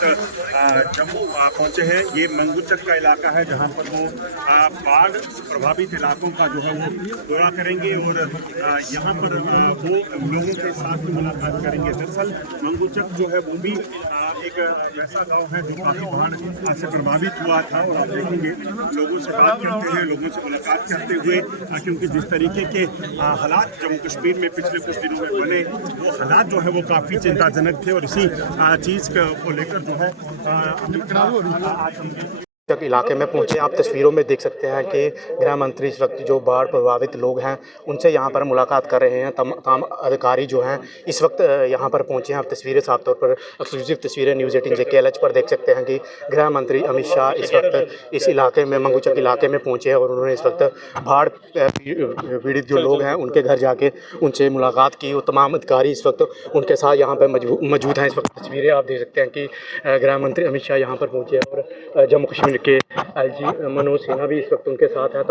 जम्मू पहुंचे हैं। ये मंगूचक का इलाका है जहां पर वो बाढ़ प्रभावित इलाकों का जो है वो दौरा करेंगे और यहाँ पर वो लोगों के साथ मुलाकात करेंगे। दरअसल मंगूचक जो है वो भी एक वैसा गांव है जो काफ़ी बाढ़ से प्रभावित हुआ था और आप देखेंगे लोगों से बात करते हैं, लोगों से मुलाकात करते हुए, क्योंकि जिस तरीके के हालात जम्मू कश्मीर में पिछले कुछ दिनों में बने वो हालात जो है वो काफ़ी चिंताजनक थे और इसी चीज़ को लेकर जो है तक इलाके में पहुंचे। आप तस्वीरों में देख सकते हैं कि गृह मंत्री इस वक्त जो बाढ़ प्रभावित लोग हैं उनसे यहां पर मुलाकात कर रहे हैं। तमाम अधिकारी जो हैं इस वक्त यहां पर पहुंचे हैं। आप तस्वीरें साफ तौर पर एक्सक्लूसिव तस्वीरें न्यूज़ 18 JKLH पर देख सकते हैं कि गृह मंत्री अमित शाह इस वक्त इस इलाके में मंगूचक इलाके में पहुंचे हैं और उन्होंने इस वक्त बाढ़ पीड़ित जो लोग हैं उनके घर जाके उनसे मुलाकात की। वो तमाम अधिकारी इस वक्त उनके साथ यहाँ पर मौजूद हैं। इस वक्त तस्वीरें आप देख सकते हैं कि गृह मंत्री अमित शाह यहाँ पर पहुँचे हैं और जम्मू कश्मीर के IG मनोज सिन्हा भी इस वक्त उनके साथ हैं।